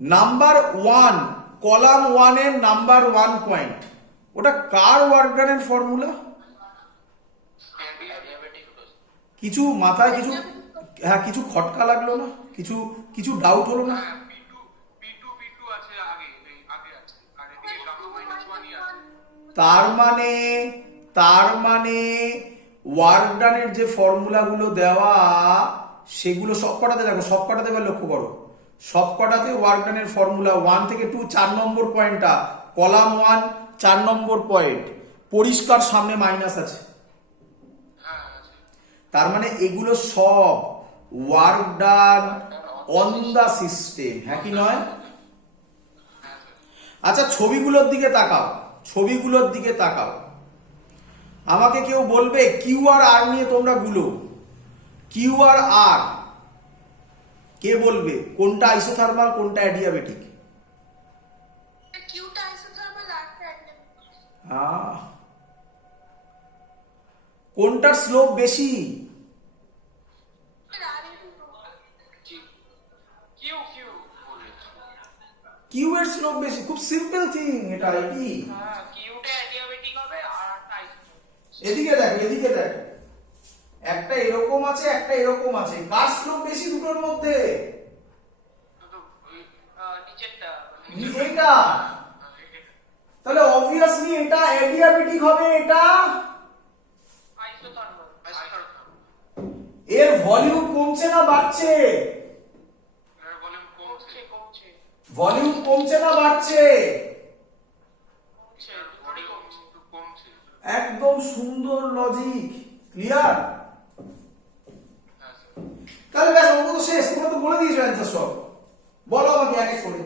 Number one, column ওয়ানের number one point, ওটা কার work ডানের formula? কিছু মাথায় কিছু, হ্যাঁ কিছু খটকা লাগলো না? কিছু কিছু ডাউট হলো না? তার মানে তার মানে ওয়ার্ক ডানের যে ফর্মুলাগুলো দেওয়া সেগুলো সবকটাতে দেখো, সবকটাতে এবার লক্ষ্য করো, সবকটাতে ওয়ার্ক ডানের ফর্মুলা 1 থেকে 2 4 নম্বর পয়েন্টটা কলাম 1 4 নম্বর পয়েন্ট পরিষ্কার সামনে মাইনাস আছে। তার মানে এগুলো সব work done on the system, হ্যাঁ কি নয়? আচ্ছা ছবিগুলোর দিকে তাকাও, ছবিগুলোর দিকে তাকাও, আমাকে কেউ বলবে কিউ আর আর নিয়ে তোমরা গুলো, কিউ আর আর কে বলবে কোনটা আইসোথার্মাল কোনটা অ্যাডিয়াবেটিক? কিউটা আইসোথার্মাল আরটা অ্যাডিয়াবেটিক। কোনটার স্লোপ বেশি? কিউ এর স্লোপ বেশি, খুব সিম্পল থিং এটা। কি কিউটা অ্যাডিয়াবেটিক হবে আর আরটা আইসোথার্মাল। এদিকে দেখো, এদিকে দেখো, একটা এরকম আছে একটা এরকম আছে, কার স্লোপ বেশি দুটোর মধ্যে? নিচেরটা এটা, তাহলে অবভিয়াসলি এটা অ্যাডিয়াবেটিক হবে, এটা আইসোথার্মাল। এর ভলিউম কমছে না বাড়ছে? ভলিউম কমছে না বাড়ছে? একদম সুন্দর লজিক, ক্লিয়ার? তাহলে ব্যাস অঙ্ক তো শেষ, তোমরা তো বলে দিয়েছো অ্যান্সার সব। বলো আমাকে এক এক করে,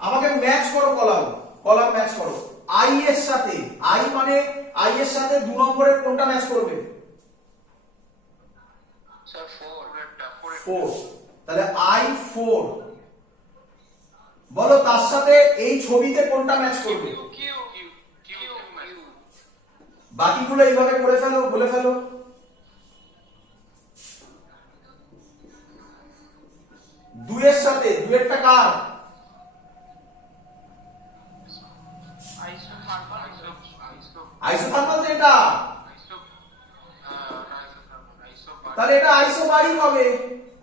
আমাকে ম্যাচ করো কলাম, কলাম ম্যাচ করো। আই এর সাথে, আই মানে আই এর সাথে 2 নম্বরের কোনটা ম্যাচ করবে? স্যার 4, তাহলে আই 4। বলো তার সাথে এই ছবিতে কোনটা ম্যাচ করবে? বাকিগুলো এইভাবে করে ফেলো, বলে ফেলো। দুইয়ের সাথে, দুইয়েরটা কার? আইসোথার্মাল তো এটা, তাহলে এটা আইসোবারিক হবে।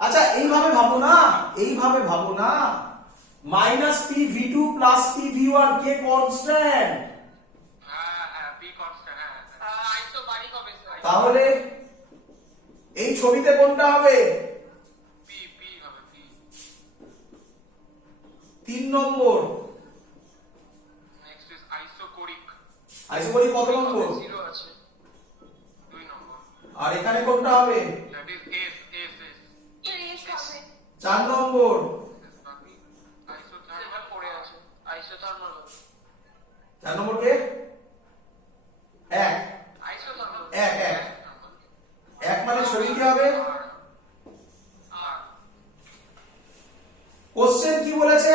আচ্ছা এইভাবে ভাবো না, এইভাবে ভাবো না, minus P V two plus P V one কে কনস্ট্যান্ট, তাহলে এই ছবিতে কোনটা হবে? 3 নম্বর। আইসোবারিক কত নম্বর? আর এখানে কোনটা হবে? 4 নম্বর। 4 নম্বর কে? 1 1 1 1 মানে ছবি কি হবে? কোশ্চেন কি বলেছে?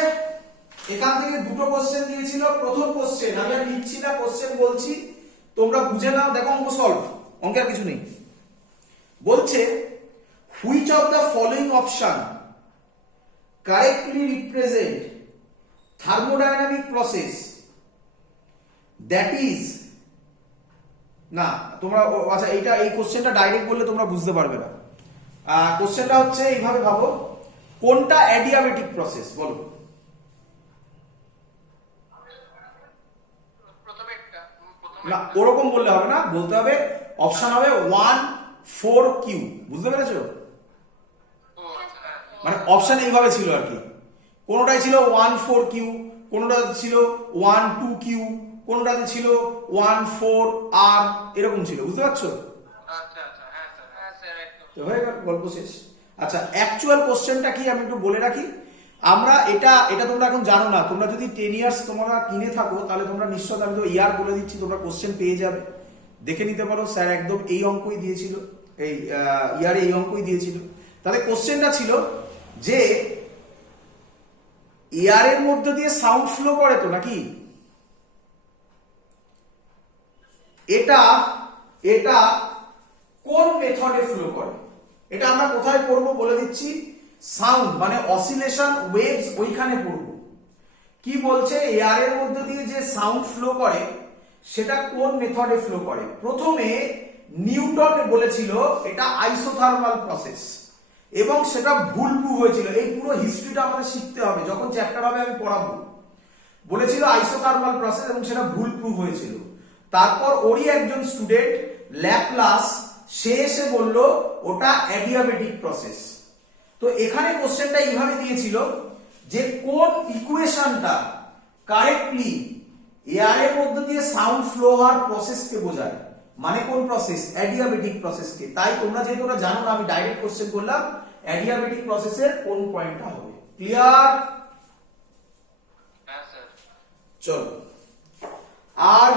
এখান থেকে দুটো কোশ্চেন দিয়েছিল। প্রথম কোশ্চেন আমি আর লিখছি না, কোশ্চেন বলছি, তোমরা বুঝে নাও। দেখো অঙ্ক সলভ, অঙ্কে আর কিছু নেই। বলছে which of the following option correctly represent thermodynamic process that is, না তোমরা আচ্ছা এইটা, এই কোশ্চেনটা ডাইরেক্ট বললে তোমরা বুঝতে পারবে না। কোশ্চেনটা হচ্ছে এইভাবে ভাবো, কোনটা অ্যাডিয়াবেটিক প্রসেস বলো? না ওরকম বললে হবে না, বলতে হবে অপশন হবে 1 4 কিউ, বুঝতে পেরেছো? মানে অপশন এইভাবে ছিল আর কি, কোনটাই ছিল 1 4 কিউ, কোনটা ছিল 1 2 কিউ, কোনটাতে ছিল 1 4 আর, এরকম ছিল, বুঝতে পারছো? তো হয়ে গেল, গল্প শেষ। আচ্ছা অ্যাকচুয়াল কোশ্চেনটা কি আমি একটু বলে রাখি। আমরা এটা এটা তোমরা এখন জানো না, তোমরা যদি 10 ইয়ার্স তোমরা কিনে থাকো তাহলে তোমরা নিশ্চয়, আমি তো ইয়ার বলে দিচ্ছি, তোমরা কোশ্চেন পেয়ে যাবে, দেখে নিতে পারো। স্যার একদম এই অঙ্কই দিয়েছিল, এই ইয়ারে এই অঙ্কই দিয়েছিল। তাহলে কোশ্চেনটা ছিল যে এয়ারের মধ্যে দিয়ে সাউন্ড ফ্লো করে তো নাকি, এটা এটা কোন মেথডে ফ্লো করে? এটা আমরা কোথায় পড়বো বলে দিচ্ছি, সাউন্ড মানে অসিলেশন ওয়েভস ওইখানে পড়ব। কি বলছে, এয়ারের মধ্যে দিয়ে যে সাউন্ড ফ্লো করে সেটা কোন মেথডে ফ্লো করে। প্রথমে নিউটন বলেছিল এটা আইসোথার্মাল প্রসেস এবং সেটা ভুল প্রুভ হয়েছিল। এই পুরো হিস্ট্রিটা আমাদের শিখতে হবে, যখন চ্যাপ্টার হবে আমি পড়াবো। বলেছিল আইসোথার্মাল প্রসেস এবং সেটা ভুল প্রুভ হয়েছিল। তারপর ওরই একজন স্টুডেন্ট ল্যাপ্লাস সে এসে বলল ওটা অ্যাডিয়াবেটিক প্রসেস। তো এখানে কোশ্চেনটা এইভাবে দিয়েছিল যে কোন ইকুয়েশনটা কারেক্টলি এয়ারের মধ্যে দিয়ে সাউন্ড ফ্লো হওয়ার প্রসেসকে বোঝায়, মানে কোন প্রসেস, অ্যাডিয়াবেটিক প্রসেসকে। তাই তোমরা যেহেতু ওরা জানো না, আমি ডাইরেক্ট কোশ্চেন করলাম অ্যাডিয়াবেটিক প্রসেসের কোন পয়েন্টটা হবে। ক্লিয়ার? হ্যাঁ স্যার। চলো, আর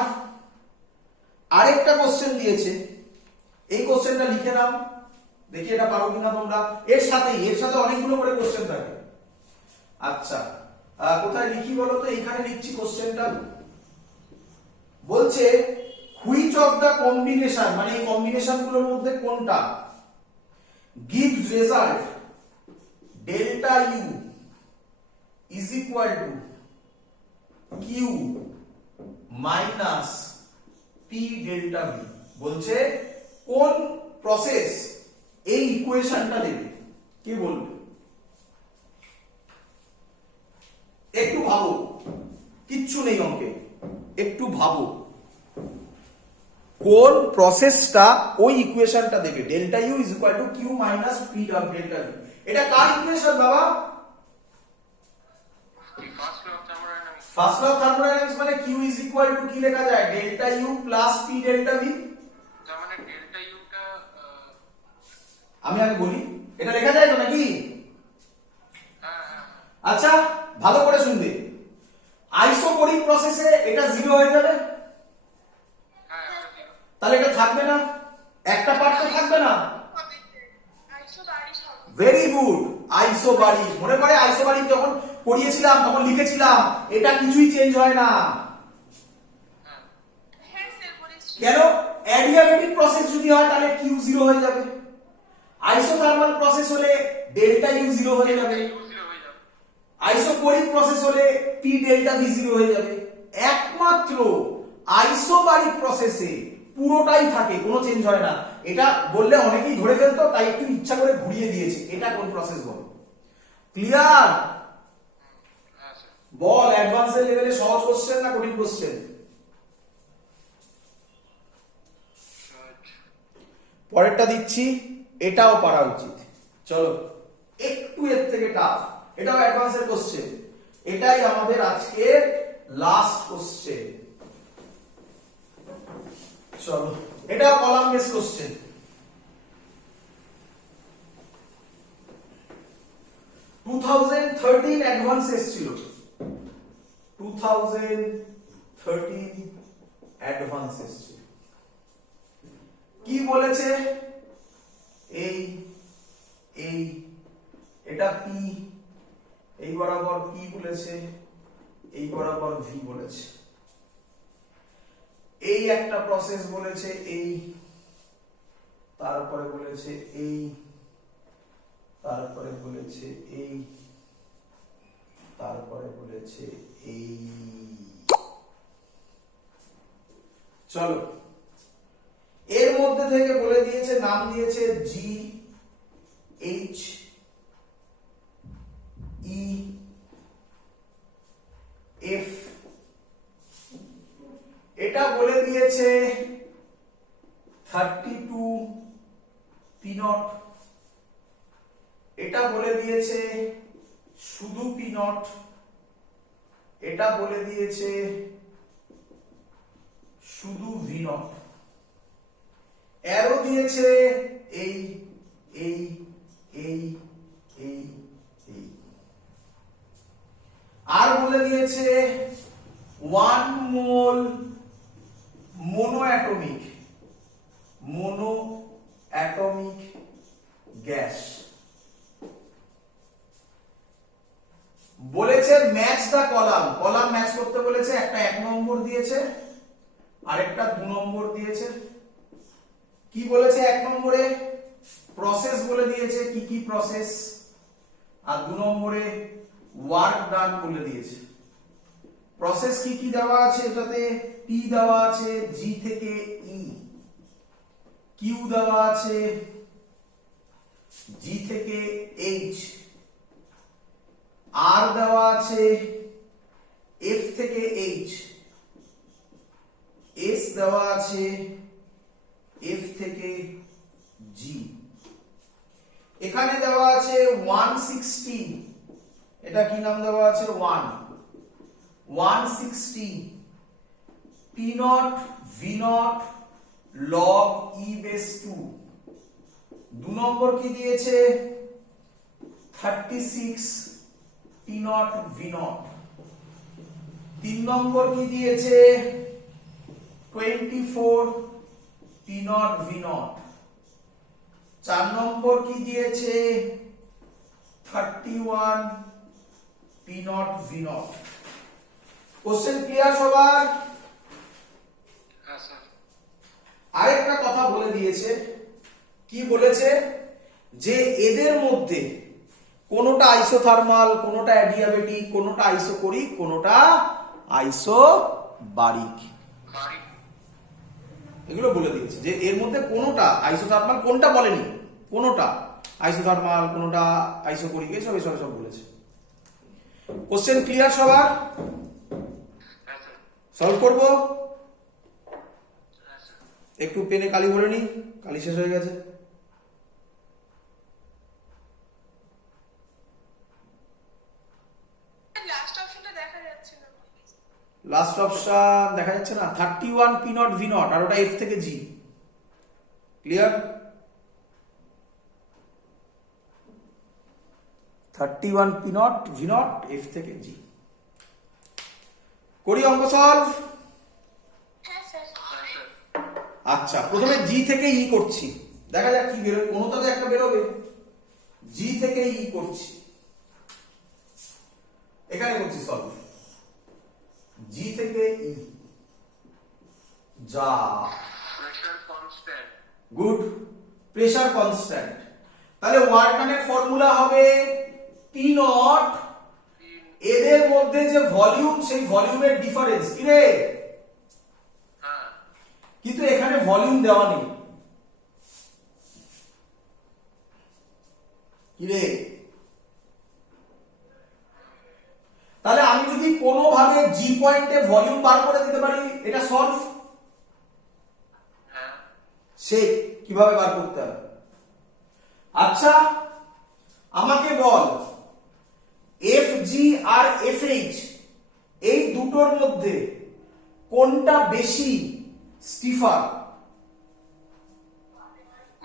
আরেকটা কোশ্চেন দিয়েছে, এই কোশ্চেনটা লিখে নাও, দেখি এটা পারো কিনা তোমরা। এর সাথে অনেকগুলো করে কোশ্চেন থাকে। আচ্ছা, কোথায় লিখি বলো তো? এখানে লিখছি কোশ্চেনটা। বলছে হুইচ অফ দা কম্বিনেশন, মানে এই কম্বিনেশন গুলোর মধ্যে কোনটা gives result delta u is equal to q minus p delta v। বলছে কোন প্রসেস এই ইকুয়েশনটা দেবে, কি বলবে? একটু ভাবো, কিচ্ছু নেই অঙ্কে, একটু ভাবো কোন প্রসেসটা ওই ইকুয়েশনটা দেবে। Delta U is equal to Q minus P dot delta V. এটা কার ইকুয়েশন বাবা? First law of thermodynamics. মানে কিউ ইজ ইকুয়াল টু কি লেখা যায়? Delta U plus P delta V. তার মানে ডেল্টা ইউটা আমি আগে বলি, এটা লেখা যায় তো নাকি? হ্যাঁ হ্যাঁ আচ্ছা, ভালো করে শুনবে। আইসোকোরিক প্রসেসে এটা জিরো হয়ে যাবে, হ্যাঁ। তাহলে এটা থাকবে না, একটা পার্ট তো থাকবে না। Very good, isobaric. মনে পড়ে আইসোবারিক যখন পড়িয়েছিলাম তখন লিখেছিলাম এটা কিছুই চেঞ্জ হয় না। কেন? অ্যাডিয়াবেটিক প্রসেস যদি হয় তাহলে কিউ জিরো হয়ে যাবে, আইসোথার্মাল প্রসেস হলে ডেল্টা ইউ জিরো হয়ে যাবে, আইসোকোরিক প্রসেস হলে পি ডেল্টা ভি জিরো হয়ে যাবে। একমাত্র আইসোবারিক প্রসেসে পুরোটাই থাকে, কোনো চেঞ্জ হয় না। এটা বললে অনেকেই ধরে ফেলতো, তাই একটু ইচ্ছা করে ঘুরিয়ে দিয়েছে। এটা কোন প্রসেস বল? ক্লিয়ার? বল, অ্যাডভান্সের লেভেলে সহজ কোশ্চেন না কঠিন কোশ্চেন? পরেরটা দিচ্ছি, এটাও পারা উচিত। চলো, একটু এর থেকে টাফ, এটাও অ্যাডভান্সের কোশ্চেন। এটাই আমাদের আজকে লাস্ট কোশ্চেন। চলো, এটা কলাম বেস কোশ্চেন। অ্যাডভান্স এসেছিল, 2013 অ্যাডভান্স এসেছিল। কি বলেছে? এই এই এটা পি, এই বরাবর পি বলেছে, এই বরাবর ভি বলেছে। এই একটা প্রসেস বলেছে, এই তারপরে বলেছে এই, তারপরে বলেছে এই, তারপরে বলেছে এই। চলো, এর মধ্যে থেকে বলে দিয়েছে, নাম দিয়েছে জি এইচ ই এফ। এটা বলে দিয়েছে 32 পি নট। এটা বলে দিয়েছে শুধু পি নট। এটা বলে দিয়েছে শুধু ভি নট। অ্যারো দিয়েছে এই এই এই এই এই। আর বলে দিয়েছে 1 মোল মোনো অ্যাটমিক গ্যাস। বলেছে ম্যাচ দা কলাম ম্যাচ করতে বলেছে। একটা 1 নম্বর দিয়েছে, আরেকটা 2 নম্বর দিয়েছে। কি বলেছে 1 নম্বরে? প্রসেস বলে দিয়েছে, কি কি প্রসেস। আর 2 নম্বরে ওয়ার্ক ডান বলে দিয়েছে। প্রসেস কি কি দেওয়া আছে এটাতে? পি দেওয়া আছে জি থেকে ই, কিউ দেওয়া আছে জি থেকে এইচ, আর দেওয়া আছে এফ থেকে এইচ, এস দেওয়া আছে এফ থেকে জি। এখানে দেওয়া আছে 160, এটা কি নাম দেওয়া আছে? 160 P not V not log e base 2। 2 নম্বর কি দিয়েছে? 36 পি নট ভি নট। 3 নম্বর কি দিয়েছে? 24 পি নট ভি নট। 4 নম্বর কি দিয়েছে? 31 P not V not. Question clear সবার? হ্যাঁ স্যার। আরেকটা কথা বলে দিয়েছে, কি বলেছে? যে এদের মধ্যে কোনোটা আইসোথার্মাল, কোনোটা অ্যাডিয়াবেটিক, কোনোটা আইসোকোরিক, কোনোটা আইসোবারিক, এগুলো বলে দিয়েছে। যে এর মধ্যে কোনোটা আইসোথার্মাল, কোনটা বলেনি, কোনোটা আইসোথার্মাল, কোনোটা আইসোকোরিক, এসব সব বলেছে। কোশ্চেন ক্লিয়ার সবার? হ্যাঁ স্যার। সলভ করব? হ্যাঁ স্যার। একটু পেনে কালি ভরে নি, কালি শেষ হয়ে গেছে। লাস্ট অপশনটা দেখা যাচ্ছে না। লাস্ট অপশন দেখা যাচ্ছে না? 31 পি নট ভি নট, আর ওটা এফ থেকে G. Clear? 31 P not V not F থেকে জি। করি অঙ্ক সলভ? হ্যাঁ স্যার। হ্যাঁ স্যার। আচ্ছা, প্রথমে জি থেকে ই করছি, দেখা যাক কি বেরোবে। কোনোটাতে একটা বেরোবে। জি থেকে ই করছি, এখানে করছি সলভ। জি থেকে ই যা, pressure constant. Good, pressure constant. তাহলে ওয়ার্ক ডানের ফর্মুলা হবে পি নট, এদের মধ্যে যে ভলিউম, সেই ভলিউমের ডিফারেন্স। কি রে? হ্যাঁ। কিন্তু এখানে ভলিউম দেওয়া নেই। কি রে? তাহলে আমি যদি কোনোভাবে জি পয়েন্টে ভলিউম বার করে দিতে পারি, এটা সলভ। হ্যাঁ। সে কিভাবে বার করতে হবে? আচ্ছা, আমাকে বল এফ জি আর এফ এইচ, এই দুটোর মধ্যে কোনটা বেশি স্টিফার?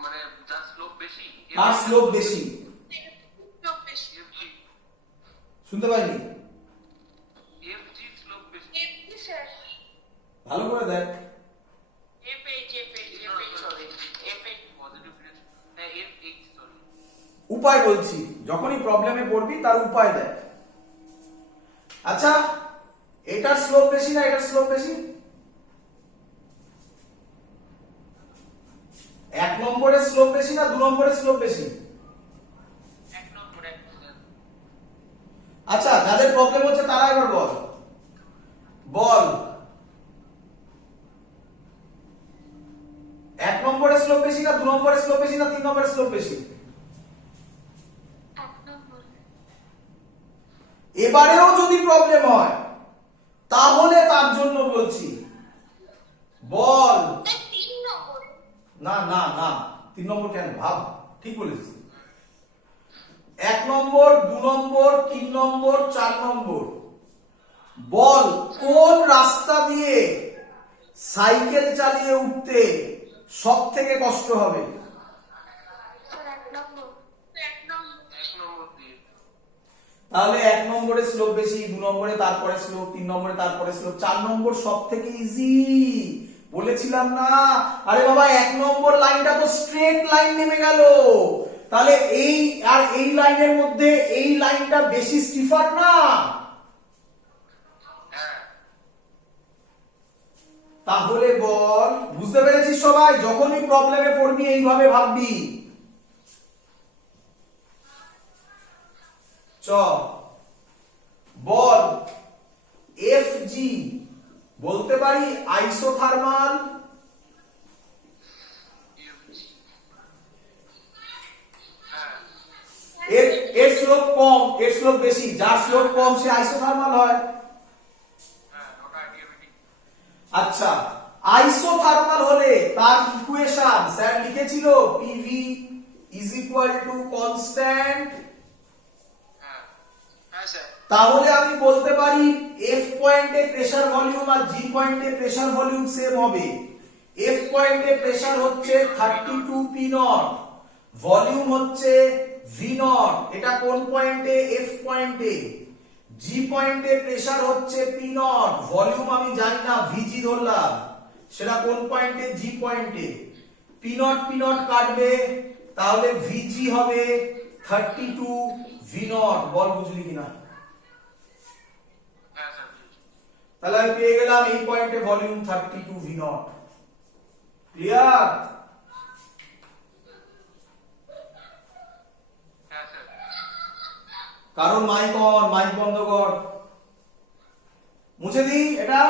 মানে যার স্লোপ বেশি। কার স্লোপ বেশি? লোক বেশি। এফজি। শুনতে পাইনি। এফজি স্লোপ বেশি। এমনি স্যার। ভালো করে দেখ। এফএইচ সরি। এফএইচ positive race. হ্যাঁ এফএইচ সরি। উপায় বলছি, যখনই প্রবলেমে পড়বি তার উপায় দেখ। আচ্ছা, এটার স্লোপ বেশি না এটার স্লোপ বেশি? 1 নম্বরের স্লোপ বেশি না 2 নম্বরের স্লোপ বেশি? এক নম্বর। আচ্ছা, যাদের প্রবলেম হচ্ছে তারা এবার বল বল 1 নম্বরের স্লোপ বেশি না 2 নম্বরের স্লোপ বেশি না 3 নম্বরের স্লোপ বেশি? 1 নম্বর। এবারেও যদি প্রবলেম হয় তাহলে তার জন্য বলছি বল। 3 নম্বর। না না না, 3 নম্বর কেন? ভাব, ঠিক বলেছিস। 1 নম্বর, 2 নম্বর, 3 নম্বর, 4 নম্বর। বল কোন রাস্তা দিয়ে সাইকেল চালিয়ে উঠতে সব থেকে কষ্ট হবে? স্যার 1 নম্বর। 1 নম্বর। এক নম্বর দিয়ে। তাহলে 1 নম্বরে স্লোপ বেশি, 2 নম্বরে তারপরে স্লোপ, 3 নম্বরে তারপরে স্লোপ, 4 নম্বর সব থেকে ইজি। বলেছিলাম না? আরে বাবা, 1 নম্বর লাইনটা তো স্ট্রেট লাইন নেমে গেল। তাহলে এই আর এই লাইনের মধ্যে এই লাইনটা বেশি স্টিফার না? হ্যাঁ। তাহলে বল, বুঝতে পেরেছিস সবাই? যখনই প্রবলেমে পড়বি এইভাবে ভাববি। বল FG বলতে পারি আইসোথার্মাল এর স্লোপ কম এর স্লোপ বেশি, যার স্লোপ কম সে আইসোথার্মাল হয়। আচ্ছা, আইসোথার্মাল হলে তার ইকুয়েশন স্যার লিখেছিল PV is equal to constant। তাহলে আমি বলতে পারি F পয়েন্টে প্রেসার ভলিউম আর G পয়েন্টে প্রেসার ভলিউম সেম হবে। F পয়েন্টে প্রেসার হচ্ছে 32 P নট, ভলিউম হচ্ছে V নট। এটা কোন পয়েন্টে? F পয়েন্টে। G পয়েন্টে প্রেসার হচ্ছে P নট, ভলিউম আমি জানি না, VG ধরলাম। সেটা কোন পয়েন্টে? G পয়েন্টে। P নট কাটবে, তাহলে VG হবে 32 V নট। বল বুঝলি কিনা? তাহলে আমি পেয়ে গেলাম এই পয়েন্টে ভলিউম 32 V নট। ক্লিয়ার? কারণ মাইক অন, মাইক বন্ধ কর, মুছে দি এটা।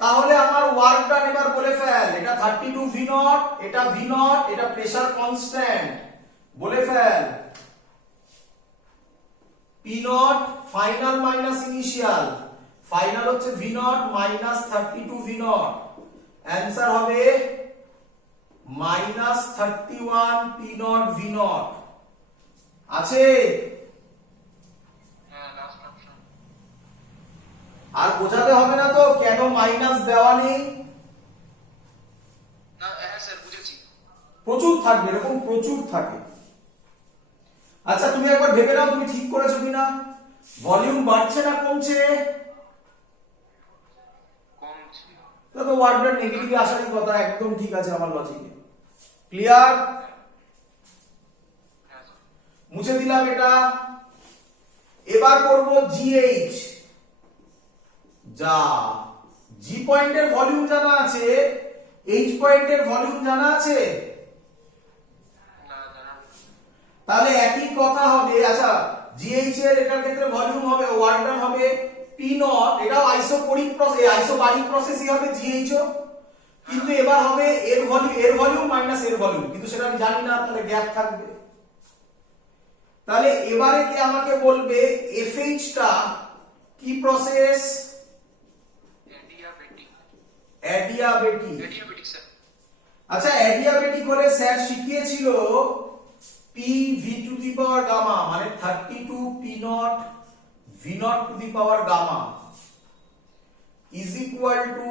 তাহলে আমার ওয়ার্ক ডান এবার বলে ফেল। এটা 32 V নট, এটা V নট, এটা প্রেসার কনস্ট্যান্ট। বলে ফেল P not final minus initial. Final হচ্ছে V not minus 32 V not. Answer হবে minus 31 P not V not. আছে? আর বোঝাতে হবে না তো কেন মাইনাস দেওয়া নেই? প্রচুর থাকবে, এরকম প্রচুর থাকে। আচ্ছা, তুমি একবার ভেবে নাও তুমি ঠিক করেছো কিনা। ভলিউম বাড়ছে না কমছে? তো ওয়ার্ডের নেগেটিভ আসারই কথা। একদম ঠিক আছে আমার লজিকে। ক্লিয়ার? মুছে দিলাম এটা। এবার করব GH। যা G পয়েন্টের ভলিউম জানা আছে, H পয়েন্টের ভলিউম জানা আছে? তাহলে একই কথা হবে। আচ্ছা, GH এর এটার ক্ষেত্রে ভলিউম হবে, ওয়ার্ক ডান হবে P নট। এটাও আইসোপরিক প্রসেস, আইসোবারিক প্রসেসই হবে GH ও। কিন্তু এবার হবে এর ভলিউম মাইনাস এর ভলিউম, কিন্তু সেটা আমি জানি না, তাহলে গ্যাপ থাকবে। তাহলে এবারে কি আমাকে বলবে FH টা কি প্রসেস? অ্যাডিয়াবেটিক। আচ্ছা, অ্যাডিয়াবেটিক হলে স্যার শিখিয়েছিল PV to the power gamma মানে 32 P not V not to the power gamma is equal to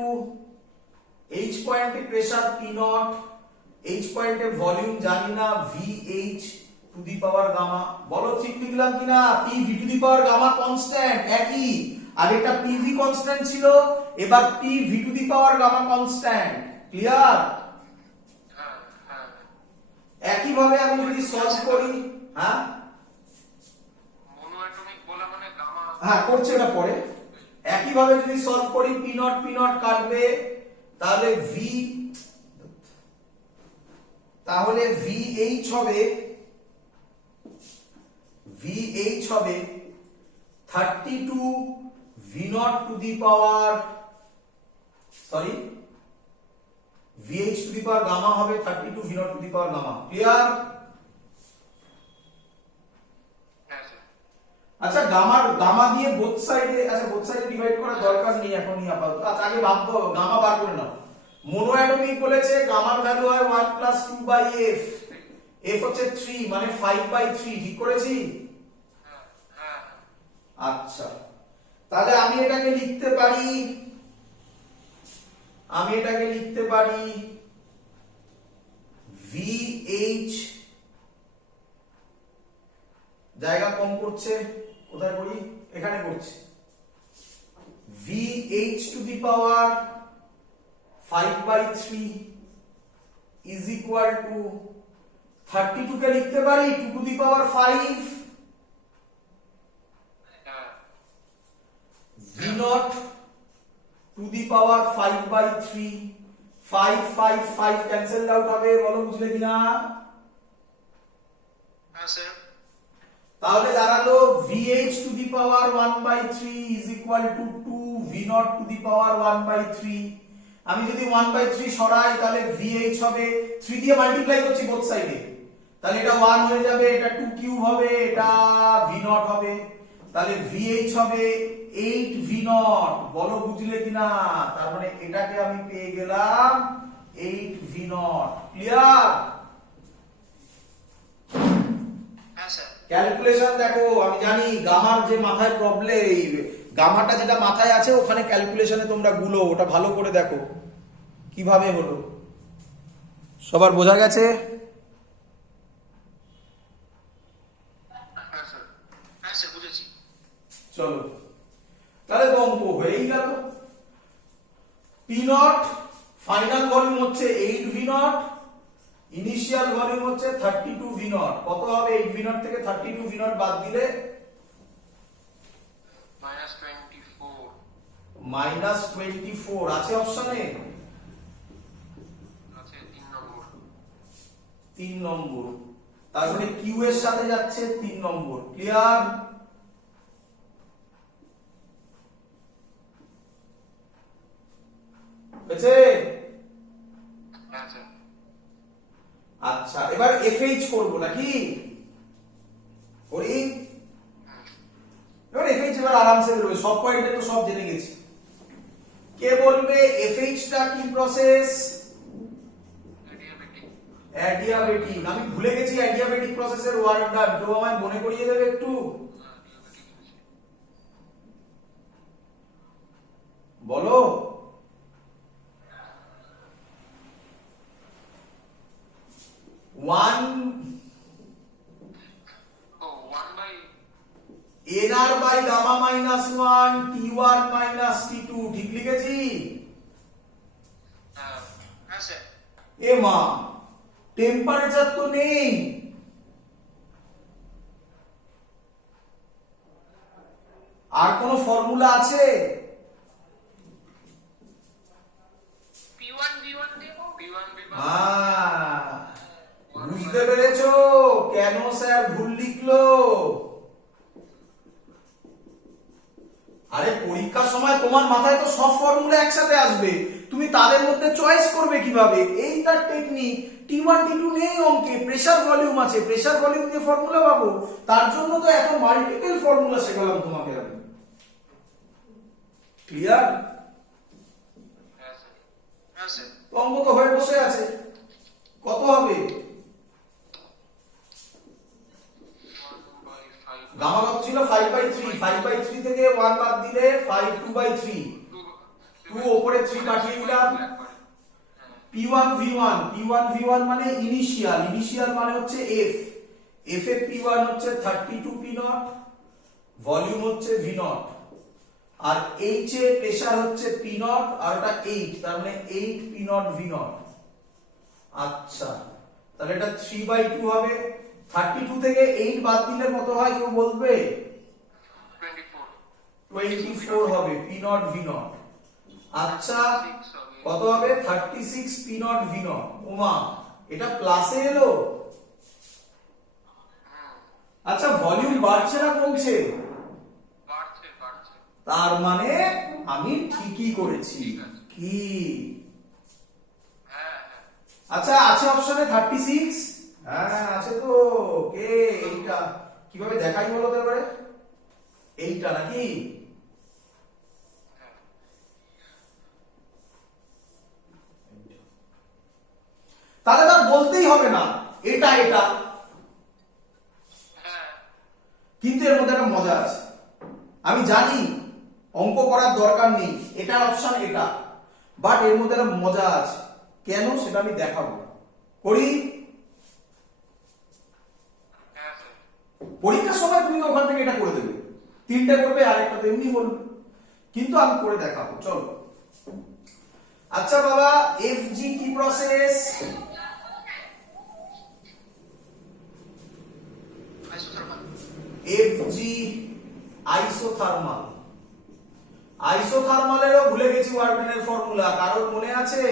H পয়েন্টে প্রেসার P নট, H পয়েন্টে ভলিউম জানি না, VH to the power gamma. বলো ঠিক লিখলাম কিনা? PV to the power gamma constant একই, আর এটা PV কনস্ট্যান্ট ছিল, এবার PV to the power gamma constant. Clear? একই ভাবে আমি যদি সলভ করি, হ্যাঁ হ্যাঁ করছে এটা পরে। একই ভাবে যদি সলভ করি P নট কাটবে, তাহলে VH হবে 32 V not to the power, sorry VH to the power gamma হবে 32 V not to the power gamma. Clear? আচ্ছা, গামা দিয়ে বোথ সাইডে, আচ্ছা বোথ সাইডে ডিভাইড করার দরকার নেই এখনই আপাতত। আচ্ছা, আগে ভাববো, গামা বার করে নাও। মোনো অ্যাটমিক বলেছে গামার ভ্যালু হয় 1 প্লাস 2 বাই F। F হচ্ছে 3 মানে 5/3। ঠিক করেছি? আচ্ছা, তাহলে আমি এটাকে লিখতে পারি VH, জায়গা কম করছে, কোথায় করি? এখানে করছি। VH to the power 5/3 is equal to 32 কে লিখতে পারি 2 to the power 5 V not to the power 5/3। 5 cancel out হবে। বলো বুঝলে কিনা? হ্যাঁ স্যার তাহলে দাঁড়ালো VH to the power 1/3 is equal to 2 V not to the power 1/3। আমি যদি 1/3 সরাই তাহলে VH হবে 3 দিয়ে মাল্টিপ্লাই করছি বোথ সাইডে, তাহলে এটা 1 হয়ে যাবে, এটা 2 কিউব হবে, এটা V নট হবে, তাহলে VH হবে 8 V নট। বলো বুঝলে কিনা? তার মানে এটাকে আমি পেয়ে গেলাম 8 V নট। ক্লিয়ার? হ্যাঁ স্যার ক্যালকুলেশন দেখো, আমি জানি গামার যে মাথায় প্রবলেম, গামাটা যেটা মাথায় আছে ওখানে ক্যালকুলেশনে তোমরা গুলো ওটা ভালো করে দেখো কিভাবে হলো। সবার বোঝা গেছে? হ্যাঁ স্যার বুঝেছি চলো তাহলে তো অঙ্ক হয়েই গেল। পি নট ফাইনাল ভলিউম হচ্ছে 8 ভি নট, ইনিশিয়াল ভলিউম হচ্ছে 32 ভি নট। কত হবে 8 ভি নট থেকে 32 ভি নট বাদ দিলে? -24 আছে অপশনে? আছে 3 নম্বর। 3 নম্বর, তার মানে কিউ এর সাথে যাচ্ছে 3 নম্বর। ক্লিয়ার? হয়েছে? হ্যাঁ স্যার আচ্ছা এবার এফএইচ করব নাকি? করি? এবার এফএইচ এবার আরামসে বেরোবে, সব পয়েন্টে তো সব জেনে গেছি। কে বলবে এফএইচ টা কি প্রসেস? অ্যাডিয়াবেটিক। অ্যাডিয়াবেটিক। আমি ভুলে গেছি অ্যাডিয়াবেটিক প্রসেসের ওয়ার্ডটা, কেউ আমায় মনে করিয়ে দেবে একটু? বলো। One nr by gamma minus 1 t1 minus t2। ঠিক লিখেছি? হ্যাঁ স্যার এ মা, টেম্পারেচার তো নেই। আর কোন ফর্মুলা আছে? P1 V1 দেবো। P1 V1 বুঝতে পেরেছো কেন স্যার ভুল লিখলো? আরে পরীক্ষার সময় তোমার মাথায় তো সব ফর্মুলা একসাথে আসবে, তুমি তাদের মধ্যে চয়েস করবে কিভাবে? এই তার টেকনিক। T1 T2 নেই অঙ্কে, প্রেসার ভলিউম আছে, প্রেসার ভলিউম দিয়ে ফর্মুলা পাবো। তার জন্য তো এত মাল্টিপল ফর্মুলা শেখালাম তোমাকে আমি। ক্লিয়ার? হ্যাঁ স্যার হ্যাঁ স্যার অঙ্ক তো হয়ে বসে আছে। কত হবে? 1/5 গামা কত ছিল? 5/3। 5/3 থেকে 1 বাদ দিলে 5 2/3। 2 উপরে 3 কাটিয়ে দিলাম। P1 V1, P1 V1 মানে ইনিশিয়াল, ইনিশিয়াল মানে হচ্ছে F, F এর P1 হচ্ছে 32 P নট, ভলিউম হচ্ছে V নট, আর H এর প্রেসার হচ্ছে P নট, আর এটা 8, তার মানে 8 P নট V নট। আচ্ছা তাহলে এটা 3/2 হবে। 32 থেকে 8 বাদ দিলে কত হয় কেউ বলবে? 24 হবে P নট V নট। আচ্ছা কত হবে? 36 P নট V নট। ওমা, এটা প্লাসে এলো। আচ্ছা ভলিউম বাড়ছে না কমছে? বাড়ছে বাড়ছে। তার মানে আমি ঠিকই করেছি। কি? হ্যাঁ আচ্ছা আছে অপশনে 36? হ্যাঁ আছে তো। কে এইটা কিভাবে দেখাই বলো তো এবারে? এইটা নাকি? তাহলে তার বলতেই হবে না এটা এটা, হ্যাঁ কিন্তু এর মধ্যে একটা মজা আছে। আমি জানি অঙ্ক করার দরকার নেই, এটার অপশন এটা, বাট এর মধ্যে একটা মজা আছে। কেন সেটা আমি দেখাবো। করি? হ্যাঁ স্যার পরীক্ষার সময় তুমি তো ওখান থেকে এটা করে দেবে, 3টে করবে আর একটা তো এমনি বলবে, কিন্তু আমি করে দেখাবো। চলো। আচ্ছা বাবা, FG কি প্রসেস? আইসোথার্মাল। FG isothermal. আইসোথার্মালেরও ভুলে গেছি ওয়ার্ডম্যানের ফর্মুলা, কারোর মনে আছে?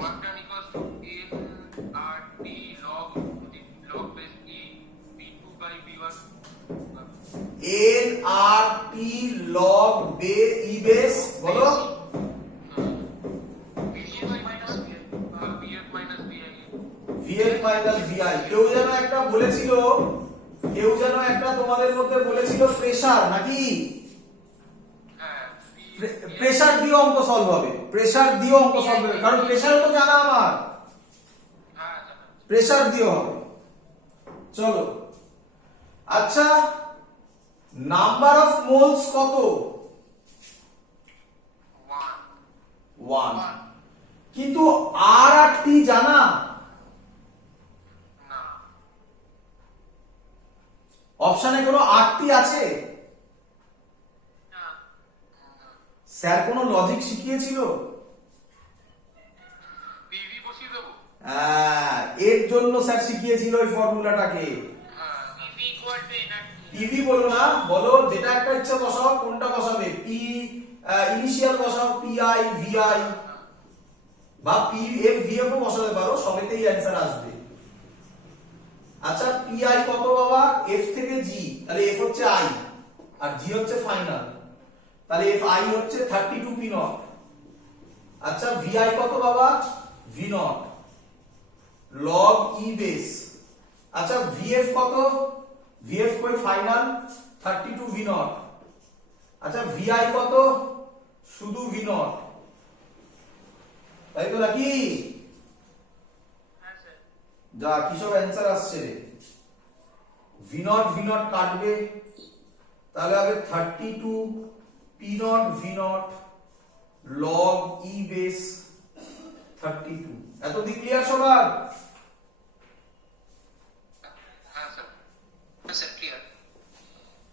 Work done equals to N R T log e base বলো ভিএফ মাইনাস ভিআই। কেউ যেন একটা বলেছিল, কেউ যেন একটা তোমাদের মধ্যে বলেছিল প্রেসার, নাকি প্রেসার দিয়ে অঙ্ক সলভ হবে, প্রেসার দিয়ে অঙ্ক সলভ হবে, কারণ প্রেসার তো জানা আমার, প্রেসার দিয়ে হবে। চলো আচ্ছা, নাম্বার অফ মোলস কত? 1। কিন্তু আর আর টি জানা? অপশনে কোনো আর টি আছে? স্যার কোনো লজিক শিখিয়েছিল? হ্যাঁ, এর জন্য স্যার শিখিয়েছিল ওই ফর্মুলাটাকে। পিভি বলো না, বলো যেটা একটা ইচ্ছা বসাও, কোনটা বসাবে? পি ইনিশিয়াল বসাও, পিআই ভিআই বা পি এফ ভিএফ ও বসাতে পারো, সবেতেই অ্যানসার আসবে। আচ্ছা, পিআই কত বাবা? এফ থেকে জি, তাহলে এফ হচ্ছে আই আর জি হচ্ছে ফাইনাল, তাহলে এফ আই হচ্ছে 32 পি নট। আচ্ছা, ভিআই কত বাবা? V naught log e base. আচ্ছা, ভিএফ কত? ভিএফ কই ফাইনাল 32 ভি নট। আচ্ছা, ভিআই কত? শুধু ভি নট, তাই তো নাকি? যা কি সব অ্যানসার আসছে রে। ভি নট কাটবে, তাহলে হবে 32 P not V not log e base 32। এত দিক ক্লিয়ার সবার?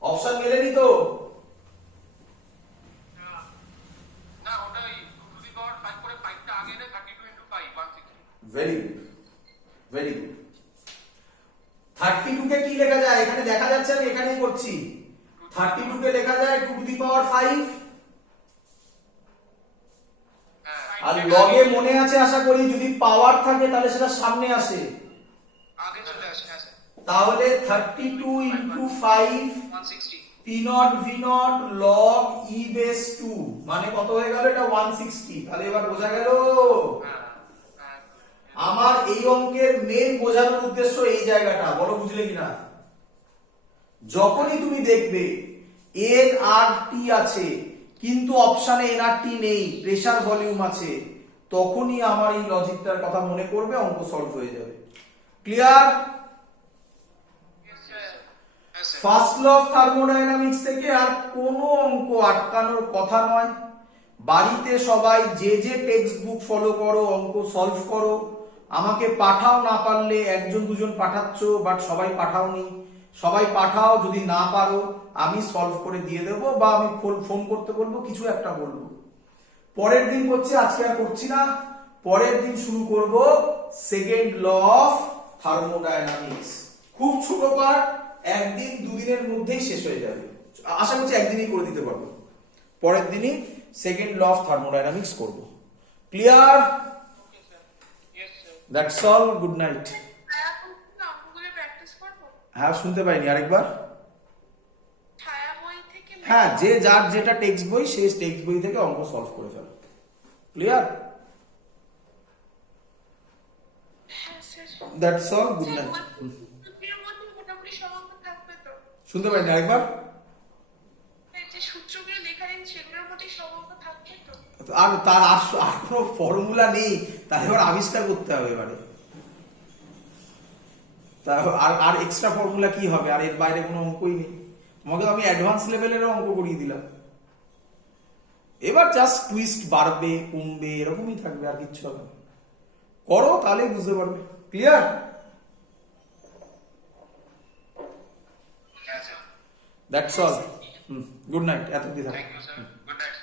অপশন মেলেনি তো? Very good, very good. 32 কে কি লেখা যায়? এখানে দেখা যাচ্ছে, আমি এখানেই করছি। 32 কে লেখা যায় 2 টু দি পাওয়ার 5। আর লগে মনে আছে আশা করি, যদি পাওয়ার থাকে তাহলে সেটা সামনে আসে, তাহলে 32 into 5 P not V not log e base 2 মানে কত হয়ে গেল? এটা 160। তাহলে এবার বোঝা গেল আমার এই অঙ্কের মেন বোঝানোর উদ্দেশ্য এই জায়গাটা, বলো বুঝলে কিনা? যখনই তুমি দেখবে এন আর টি আছে কিন্তু অপশনে এন আর টি নেই, প্রেসার ভলিউম আছে, তখনই আমার এই লজিকটার কথা মনে করবে, অঙ্ক সলভ হয়ে যাবে। Clear? First law of thermodynamics থেকে আর কোনো অঙ্ক আটকানোর কথা নয়। বাড়িতে সবাই যে যে টেক্সট বুক ফলো করো, অঙ্ক সলভ করো, আমাকে পাঠাও, না পারলে একজন দুজন পাঠাচ্ছ, বাট সবাই পাঠাওনি। সবাই পাঠাও, যদি না পারো আমি সলভ করে দিয়ে দেবো, বা আমি ফোন করতে বলবো, কিছু একটা বলবো। পরের দিন করছি, আজকে আর করছি না। পরের দিন শুরু করব সেকেন্ড ল অফ থার্মোডাইনামিক্স। খুব ছোট পার্ট, একদিন দুদিনের মধ্যেই শেষ হয়ে যাবে, আশা করছি একদিনই করে দিতে পারবো। পরের দিনই সেকেন্ড ল অফ থার্মোডাইনামিক্স করব। Clear? That's all, good night. হ্যাঁ, শুনতে পাইনি, আরেকবার। হ্যাঁ, যে যার যেটা টেক্সট বই, সেই টেক্সট বই থেকে অঙ্ক সলভ করে ফেলো। Clear? That's all, good night. শুনতে পাইনি, আরেকবার। আর তার আর কোনো ফর্মুলা নেই, তাহলে এবার আবিষ্কার করতে হবে এবারে। আর এক্সট্রা ফর্মুলা কি হবে? আর এর বাইরে কোনো অঙ্কই নেই। তোমাকে আমি অ্যাডভান্স লেভেলের অঙ্ক করিয়ে দিলাম, এবার জাস্ট টুইস্ট বাড়বে কমবে এরকমই থাকবে, আর কিচ্ছু হবে না। করো, তাহলেই বুঝতে পারবে। Clear? That's all, good night. এতদিন Thank you, sir. Good night, sir.